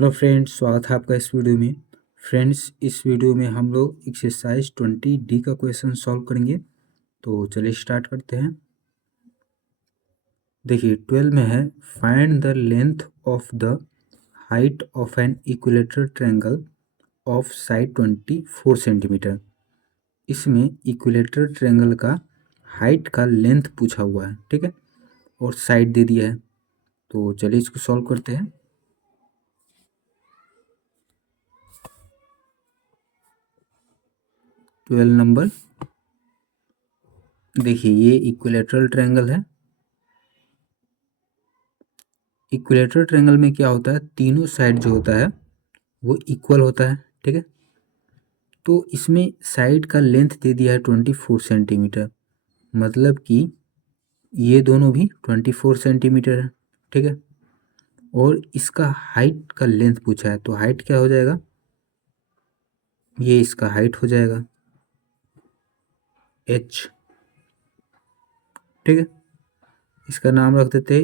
Hello friends, स्वागत है आपका इस वीडियो में। फ्रेंड्स, इस वीडियो में हम लोग एक्सरसाइज 20D का क्वेश्चन सॉल्व करेंगे। तो चलिए स्टार्ट करते हैं। देखिए 12 में है, find the length of the height of an equilateral triangle of side 24 centimetre. इसमें इक्विलेटरल ट्रायंगल का हाइट का लेंथ पूछा हुआ है, ठीक है, और साइड दे दिया है। तो चलिए इसको सॉल्व करते हैं। 12 नंबर, देखिए ये इक्विलेटरल ट्रायंगल है। इक्विलेटरल ट्रायंगल में क्या होता है, तीनों साइड जो होता है वो इक्वल होता है, ठीक है। तो इसमें साइड का लेंथ दे दिया है 24 सेंटीमीटर, मतलब कि ये दोनों भी 24 सेंटीमीटर है, ठीक है। और इसका हाइट का लेंथ पूछा है, तो हाइट क्या हो जाएगा, ये इसका हाइट हो जाएगा h, ठीक है। इसका नाम रख देते हैं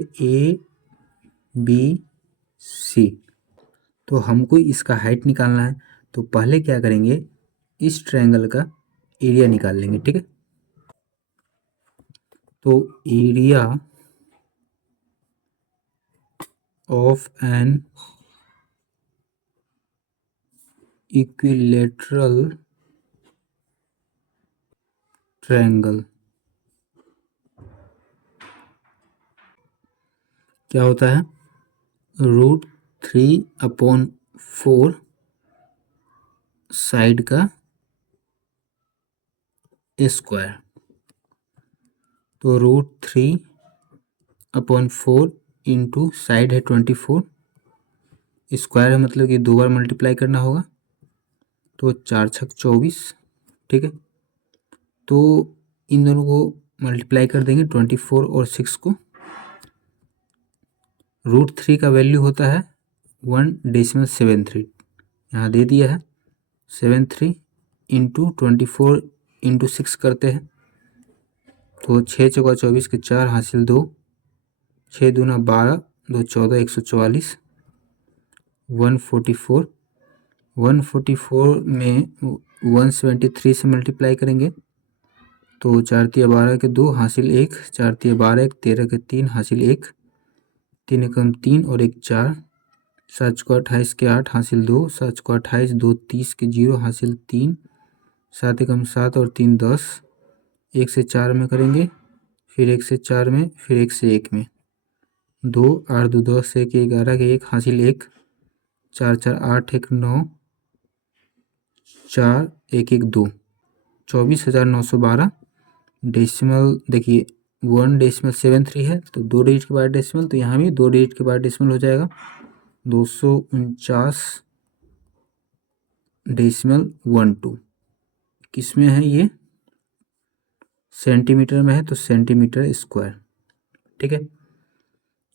ABC। तो हमको इसका हाइट निकालना है, तो पहले क्या करेंगे, इस ट्रायंगल का एरिया निकाल लेंगे, ठीक है। तो area of an equilateral triangle क्या होता है, √3/4 साइड का स्क्वायर। तो √3/4 इंटू साइड है 24, स्क्वायर है मतलब कि 2 बार मल्टीप्लाई करना होगा, तो 4 छक 24, ठीक है। तो इन दोनों को मल्टीप्लाई कर देंगे 24 और 6 को। √3 का वैल्यू होता है 1.73, यहाँ दे दिया है 73 इंटू 24 इंटू 6 करते हैं, तो 6 चौका 24 के 4 हासिल 2, 6 दूना 12, 2 14, 144, 144। 144 में 173 से मल्टीप्लाई करेंगे, तो 4 तिया 12 के 2 हासिल 1, 4 तिया 12 13 के 3 हासिल 1, 3 एकम 3 और 1 4, 7 को 28 के 8 हासिल 2, 7 को 28, 2 30 के 0 हासिल 3, 7 एकम 7 और 3 10, 1 से 4 में करेंगे, फिर 1 से 4 में, फिर 1 से 1 में, 2 8 2 10, 1 11 के 1 हासिल 1, 4 4 8 1 9, 4 1 1 2, 24,912। डेसिमल देखिए 1.73 है, तो 2 डिजिट के बाद डेसिमल, तो यहाँ भी 2 डिजिट के बाद डेसिमल हो जाएगा 249.12। किस में है ये, सेंटीमीटर में है, तो सेंटीमीटर स्क्वायर, ठीक है।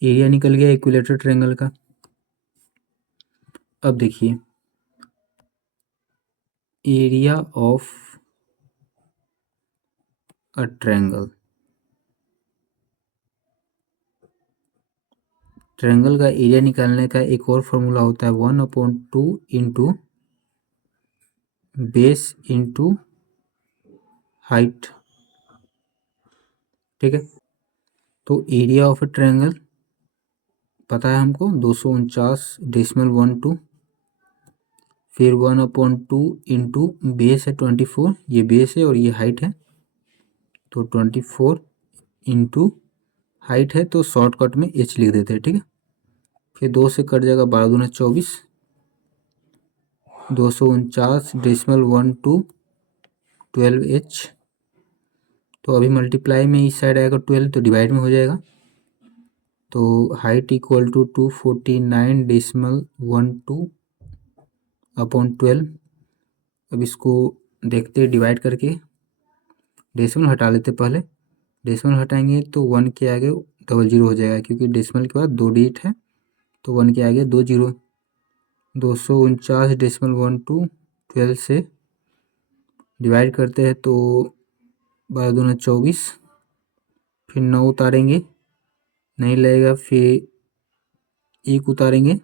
एरिया निकल गया इक्विलेटरल ट्रायंगल का। अब देखिए area of a triangle, triangle का एरिया निकालने का एक और फॉर्मूला होता है 1/2 इंटू बेस इंटू हाइट, ठीक है। तो एरिया ऑफ अ ट्रायंगल पता है हमको 249.12, फिर 1/2 इंटू बेस है 24, ये बेस है और ये हाइट है, तो 24 इंटू हाइट है, तो शॉर्टकट में h लिख देते हैं, ठीक है। फिर 2 से कट जाएगा, 12 दूना 24, 249.12 12h। तो अभी मल्टीप्लाई में इस साइड आएगा 12, तो डिवाइड में हो जाएगा, तो हाइट इक्वल टू 249.12/12। अब इसको देखते डिवाइड करके, डेसिमल हटा लेते पहले, डेसिमल हटाएंगे तो 1 के आगे 00 हो जाएगा, क्योंकि डेसिमल के बाद 2 डिजिट है, तो 1 के आगे 2 0। 249.12 से डिवाइड करते हैं, तो 12 दूना 24, फिर 9 उतारेंगे, नहीं लगेगा, फिर 1 उतारेंगे,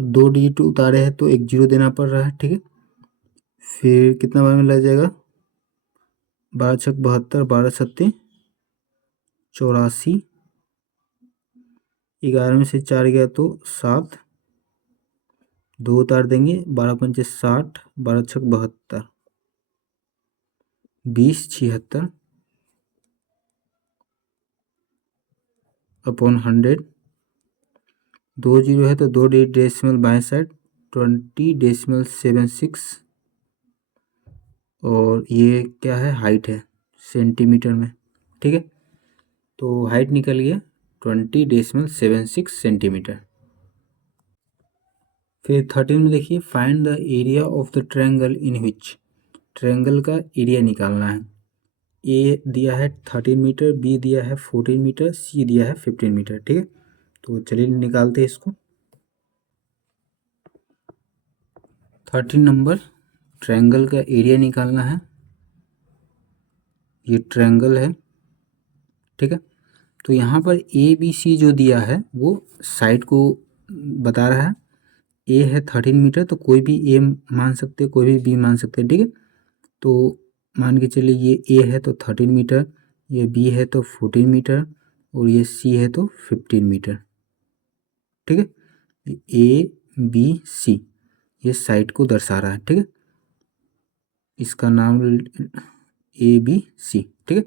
तो 2 डिजिट उतारे हैं तो एक जीरो देना पड़ रहा है, ठीक है। फिर कितना बार में लग जाएगा, 12 छक 72, 12 सत्ते 84, 11 में से 4 गया तो 7, 2 उतार देंगे, 12 पंचे 60, 12 छक 72, 20 76 अपॉन 100, 2 जीरो है तो 2 डेसिमल बाएं साइड 20.76, और ये क्या है, हाइट है सेंटीमीटर में, ठीक है। तो हाइट निकल गया 20.76 सेंटीमीटर। फिर 13 में देखिए, find the area of the triangle in which, triangle का एरिया निकालना है। ए दिया है 13 मीटर, बी दिया है 14 मीटर, सी दिया है 15 मीटर, ठीक है। तो चलिए निकालते हैं इसको। 13 नंबर, ट्रायंगल का एरिया निकालना है। ये ट्रायंगल है, ठीक है। तो यहाँ पर ए बी सी जो दिया है वो साइड को बता रहा है। ए है 13 मीटर तो कोई भी ए मान सकते, कोई भी बी मान सकते, ठीक है। तो मान के चलिए ये ए है तो 13 मीटर, ये बी है तो 14 मीटर, और ये सी है तो 15 मीटर, ठीक है। ए बी सी ये साइड को दर्शा रहा है, ठीक है। इसका नाम ए बी सी, ठीक है।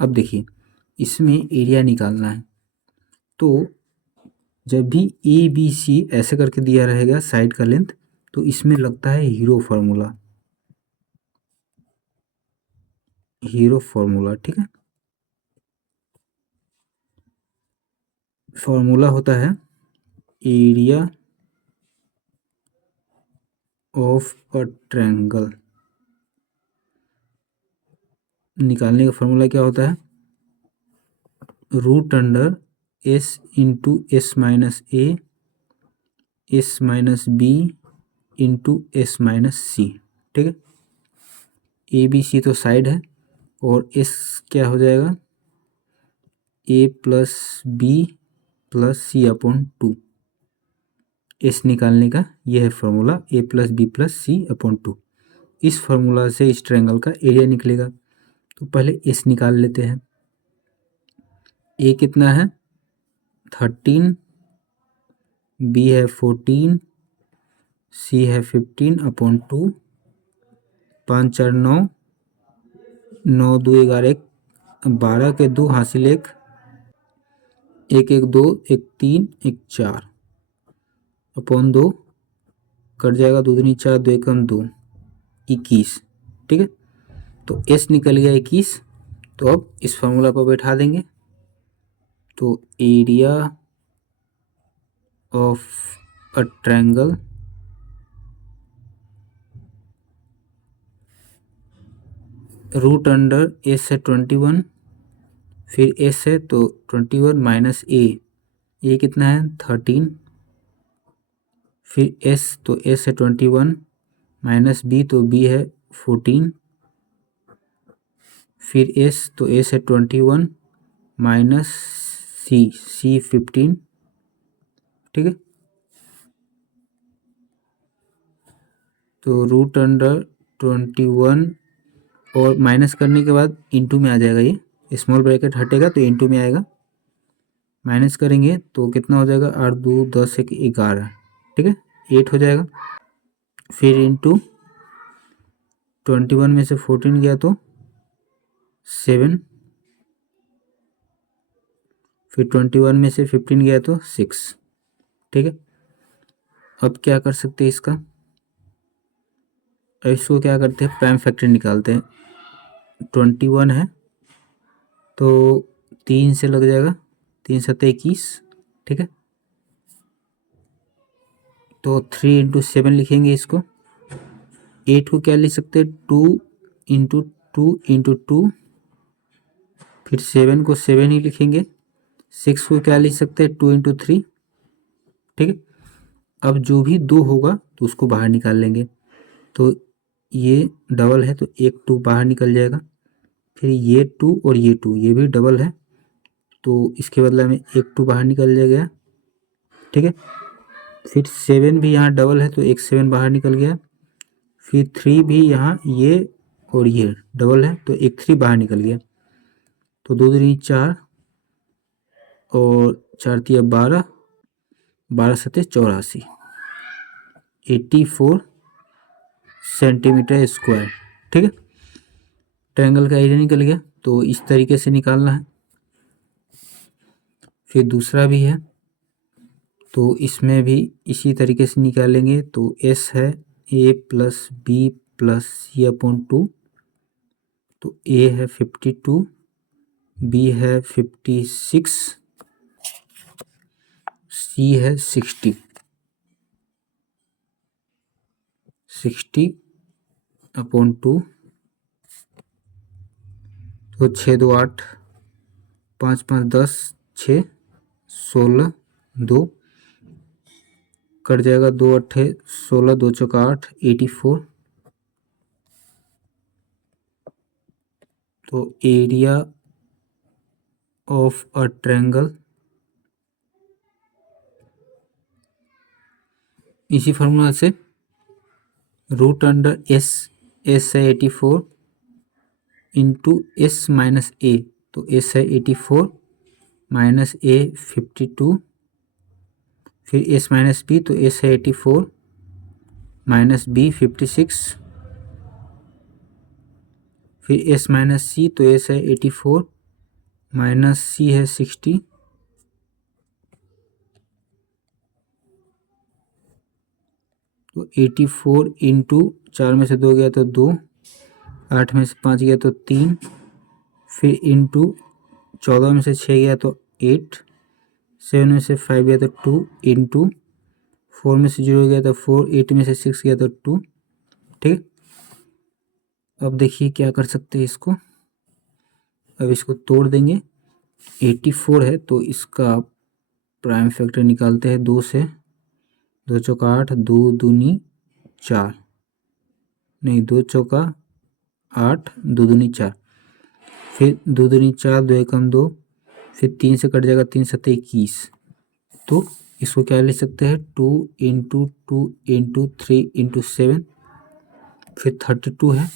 अब देखिए इसमें एरिया निकालना है, तो जब भी ए बी सी ऐसे करके दिया रहेगा साइड का लेंथ, तो इसमें लगता है हीरो फार्मूला, हीरो फार्मूला, ठीक है। फार्मूला होता है एरिया ऑफ अ ट्रायंगल। निकालने का फार्मूला क्या होता है, root under S into S minus A, S minus B into S minus C, ठीक है। ए बी सी तो साइड है, और एस क्या हो जाएगा, ए प्लस बी प्लस सी अपॉन 2। एस निकालने का यह है फार्मूला, ए प्लस बी प्लस सी अपॉन 2। इस फार्मूला से इस ट्रायंगल का एरिया निकलेगा। तो पहले एस निकाल लेते हैं। ए कितना है 13, बी है 14, सी है 15 अपॉन 2, 5 4 9, 9 2 11, 12 के 2 हासिल 1, 1 1 2, 1 3, 1 4 अपॉन 2, कट जाएगा 2 दूनी 4, 2 एकम 2, 21, ठीक है। तो एस निकल गया 21। तो अब इस फार्मूला पर बैठा देंगे, तो area of a triangle root under s है 21, फिर एस है तो 21 माइनस ए कितना है 13, फिर एस तो एस है 21 माइनस बी तो बी है 14, फिर एस तो एस है 21 माइनस सी 15, ठीक है। तो रूट अंडर 21 और माइनस करने के बाद इंटू में आ जाएगा, ये स्मॉल ब्रैकेट हटेगा तो इंटू में आएगा। माइनस करेंगे तो कितना हो जाएगा, 8 2 10 1 11, ठीक है, 8 हो जाएगा। फिर इंटू 21 में से 14 गया तो 7, फिर 21 में से 15 गया तो 6, ठीक है। अब क्या कर सकते हैं इसको क्या करते हैं, प्राइम फैक्टर निकालते हैं। 21 है तो 3 से लग जाएगा, 3 7 21, ठीक है। तो 3 इंटू 7 लिखेंगे इसको। 8 को क्या लिख सकते हैं, 2 इंटू 2 इंटू 2, फिर 7 को 7 ही लिखेंगे। 6 को क्या लिख सकते हैं, 2 इंटू 3, ठीक है। अब जो भी 2 होगा तो उसको बाहर निकाल लेंगे। तो ये डबल है तो एक 2 बाहर निकल जाएगा, फिर ये 2 और ये 2 ये भी डबल है तो इसके बदले में एक 2 बाहर निकल जाएगा, ठीक है। फिर 7 भी यहाँ डबल है तो एक 7 बाहर निकल गया। फिर 3 भी यहाँ ये और ये डबल है तो एक 3 बाहर निकल गया। तो 2 दूनी 4 और 4 तिया 12, 12 सत्ते 84, 84 सेंटीमीटर स्क्वायर। ठीक है, ट्रायंगल का एरिया निकल गया। तो इस तरीके से निकालना है। फिर दूसरा भी है तो इसमें भी इसी तरीके से निकालेंगे। तो एस है ए प्लस बी प्लस सी अपॉन 2। तो ए है 52, बी है 56, सी है 60 अपॉन 2। तो 6 2 8, 5 5 10, 6 16, 2 कट जाएगा, 2 8 16, 2 चौका 8, 84। तो एरिया ऑफ अ ट्रायंगल इसी फार्मूला से रूट अंडर एस, एस है 84 इंटू एस माइनस ए। तो एस है 84 माइनस ए 52, फिर एस माइनस बी। तो एस है 84 माइनस बी 56, फिर एस माइनस सी। तो एस है 84 माइनस सी है 60, तो 84 इंटू 4 में से 2 गया तो 2, 8 में से 5 गया तो 3, फिर इंटू 14 में से 6 गया तो 8, 7 में से 5 गया तो 2, इंटू 4 में से 0 गया तो 4, 8 में से 6 गया तो 2। ठीक, अब देखिए क्या कर सकते हैं इसको। अब इसको तोड़ देंगे। 84 है तो इसका प्राइम फैक्टर निकालते हैं 2 से। 2 चौका 8, 2 दूनी 4, नहीं 2 चौका 8, 2 दूनी 4, फिर 2 दूनी 4, 2 एकम 2, फिर 3 से कट जाएगा, 3 सत्ते 21। तो इसको क्या लिख सकते हैं 2 इंटू 2 इंटू 3 इंटू 7, फिर 32 है।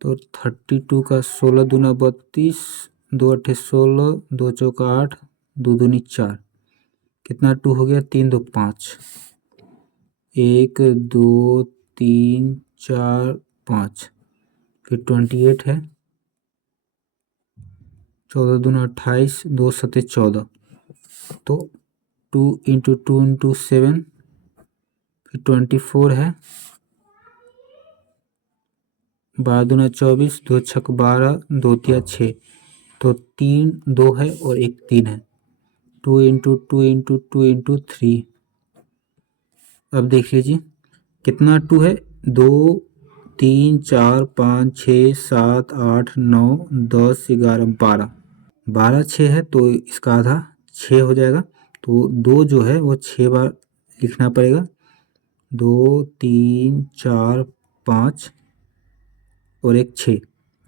तो 32 का 16 दूना 32, 2 अट्ठे 16, 2 चौका 8, 2 दूनी 4, कितना 2 हो गया, 3 2 5, 1 2 3 4 5, फिर 28 है। 14 दूना 28, 2 सत्ते 14। तो 2 इंटू 2 इंटू 7, फिर 24 है। 12 दूना 24, 2 छक 12, 2 तिया 6। तो 3 2 है और एक 3 है। 2 इंटू 2 इंटू 2 इंटू 3। अब देख लीजिए कितना 2 है, 2 3 4 5 6 7 8 9 10 11 12, 12 6 है तो इसका आधा 6 हो जाएगा। तो 2 जो है वो 6 बार लिखना पड़ेगा। 2 3 4 5 और एक 6।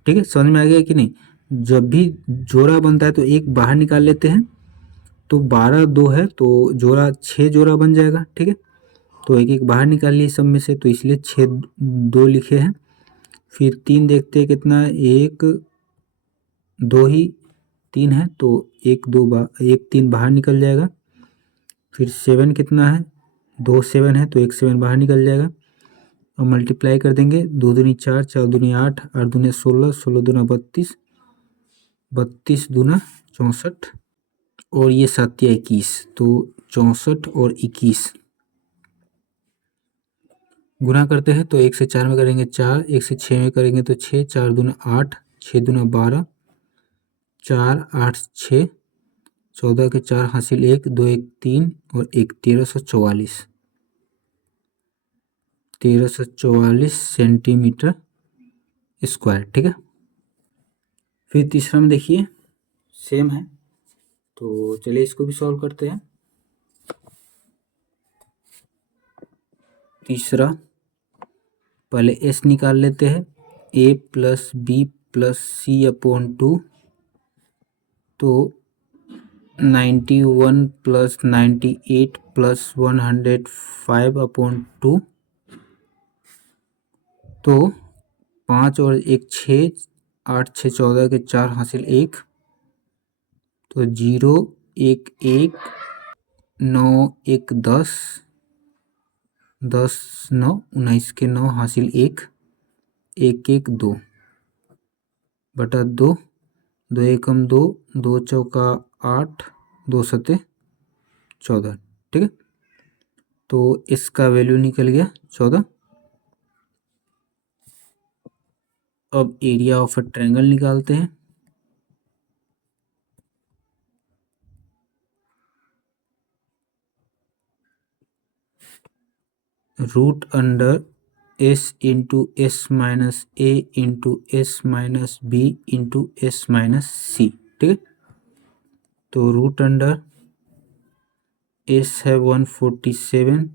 ठीक है, समझ में आ गया कि नहीं। जब भी जोड़ा बनता है तो एक बाहर निकाल लेते हैं। तो 12 2 है तो जोड़ा 6 जोड़ा बन जाएगा। ठीक है, तो एक एक बाहर निकाल लिए सब में से, तो इसलिए 6 2 लिखे हैं। फिर 3 देखते हैं कितना है, 1 2 ही 3 है तो एक 3 बाहर निकल जाएगा। फिर 7 कितना है, 2 7 है तो एक 7 बाहर निकल जाएगा। और मल्टीप्लाई कर देंगे, 2 दूनी 4, 4 दूनी 8, 8 दूनी 16, 16 दूना 32, 32 दूना 64, और ये 7 या 21। तो 64 और 21 गुना करते हैं तो 1 से 4 में करेंगे 4, 1 से 6 में करेंगे तो 6, 4 दूना 8, 6 दूना 12, 4 8 6, 14 के 4 हासिल 1, 2 1 3 और 1 1344, 1344 सेंटीमीटर स्क्वायर। ठीक है, फिर तीसरा में देखिए सेम है, तो चलिए इसको भी सॉल्व करते हैं। तीसरा पहले एस निकाल लेते हैं, ए प्लस बी प्लस सी अपॉन 2। तो 91 प्लस 98 प्लस 105/2, तो 5 और 1 6, 8 6 14 के 4 हासिल 1, तो 0 1 1 9 1 10, 10 9 19 के 9 हासिल 1, 1 1 2 बटा 2, 2 एकम 2, 2 चौका 8, 2 सते 14। ठीक है, तो इसका वैल्यू निकल गया 14। अब एरिया ऑफ अ ट्रायंगल निकालते हैं। Root under s into S minus A into S minus B into S minus C. ठीक है, तो रूट अंडर s है 147,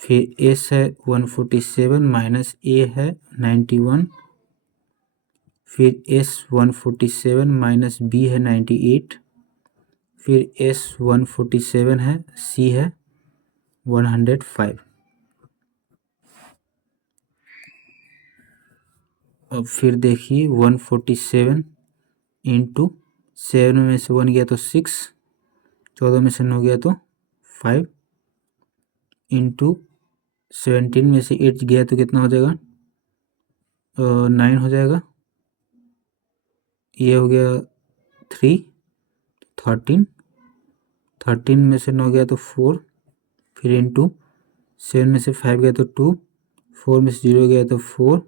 फिर s है 147 माइनस a है 91, फिर s 147 माइनस b है 98, फिर s 147 है, c है 105। अब फिर देखिए 147 इंटू 7 में से 1 गया तो 6, 14 में से 9 गया तो 5, इंटू 17 में से 8 गया तो कितना हो जाएगा, 9 हो जाएगा। ये हो गया 3, 13, 13 में से 9 गया तो 4, फिर इंटू 7 में से 5 गया तो 2, 4 में से 0 गया तो 4,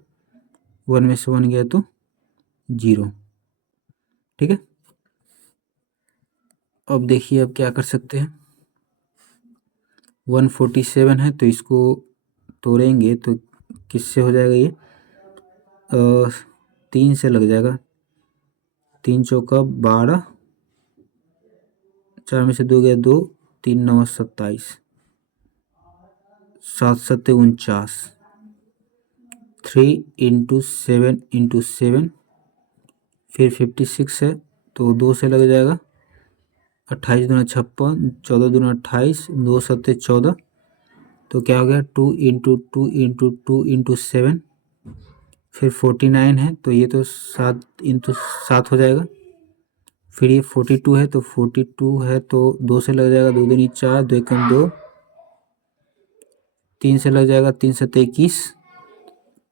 1 में से 1 गया तो 0। ठीक है, अब देखिए अब क्या कर सकते हैं। 147 है तो इसको तोड़ेंगे तो किससे हो जाएगा, ये 3 से लग जाएगा। 3 चौका 12, 4 में से 2 गया 2, 3 9 27, 7 7 49, 3 इंटू 7 इंटू 7, फिर 56 है तो 2 से लग जाएगा। 28 दूना 56, 14 दूना 28, 2 7 14, तो क्या हो गया 2 इंटू 2 इंटू 2 इंटू 7, फिर 49 है तो ये तो 7 इंटू 7 हो जाएगा। फिर ये 42 है तो 42 है तो 2 से लग जाएगा, 2 दूनी 4, 2 एकम 2, 3 से लग जाएगा, 3 7 21,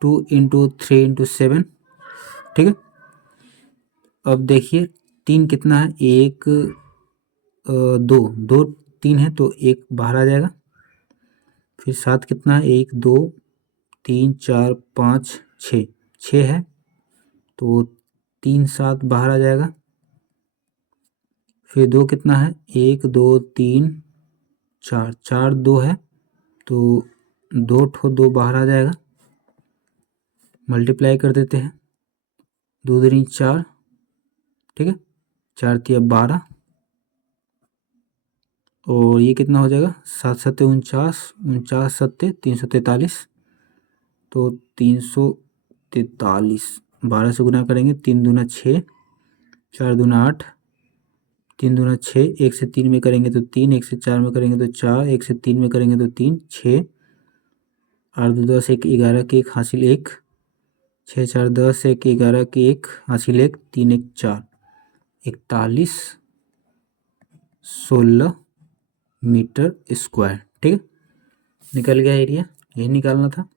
2 इंटू 3 इंटू 7। ठीक है, अब देखिए 3 कितना है, 1 2 2 3 है तो 1 बाहर आ जाएगा। फिर 7 कितना है, 1 2 3 4 5 6, 6 है तो 3 7 बाहर आ जाएगा। फिर 2 कितना है, 1 2 3 4, 4 2 है तो 2 ठो 2 बाहर आ जाएगा। मल्टीप्लाई कर देते हैं, 2 दूनी 4, ठीक है, 4 तिया 12, और ये कितना हो जाएगा, 7 7 49, 49 7 343, तो 343 12 से गुना करेंगे, 3 दूना 6, 4 दूना 8, 3 दूना 6, 1 से 3 में करेंगे तो 3, 1 से 4 में करेंगे तो 4, 1 से 3 में करेंगे तो 3, 6, 8 2 10 1 11 के 1 हासिल 1, 6 4 10 1 11 के 1 हासिल 1, 3 1 4, 41 16 मीटर स्क्वायर। ठीक है, निकल गया एरिया, यही निकालना था।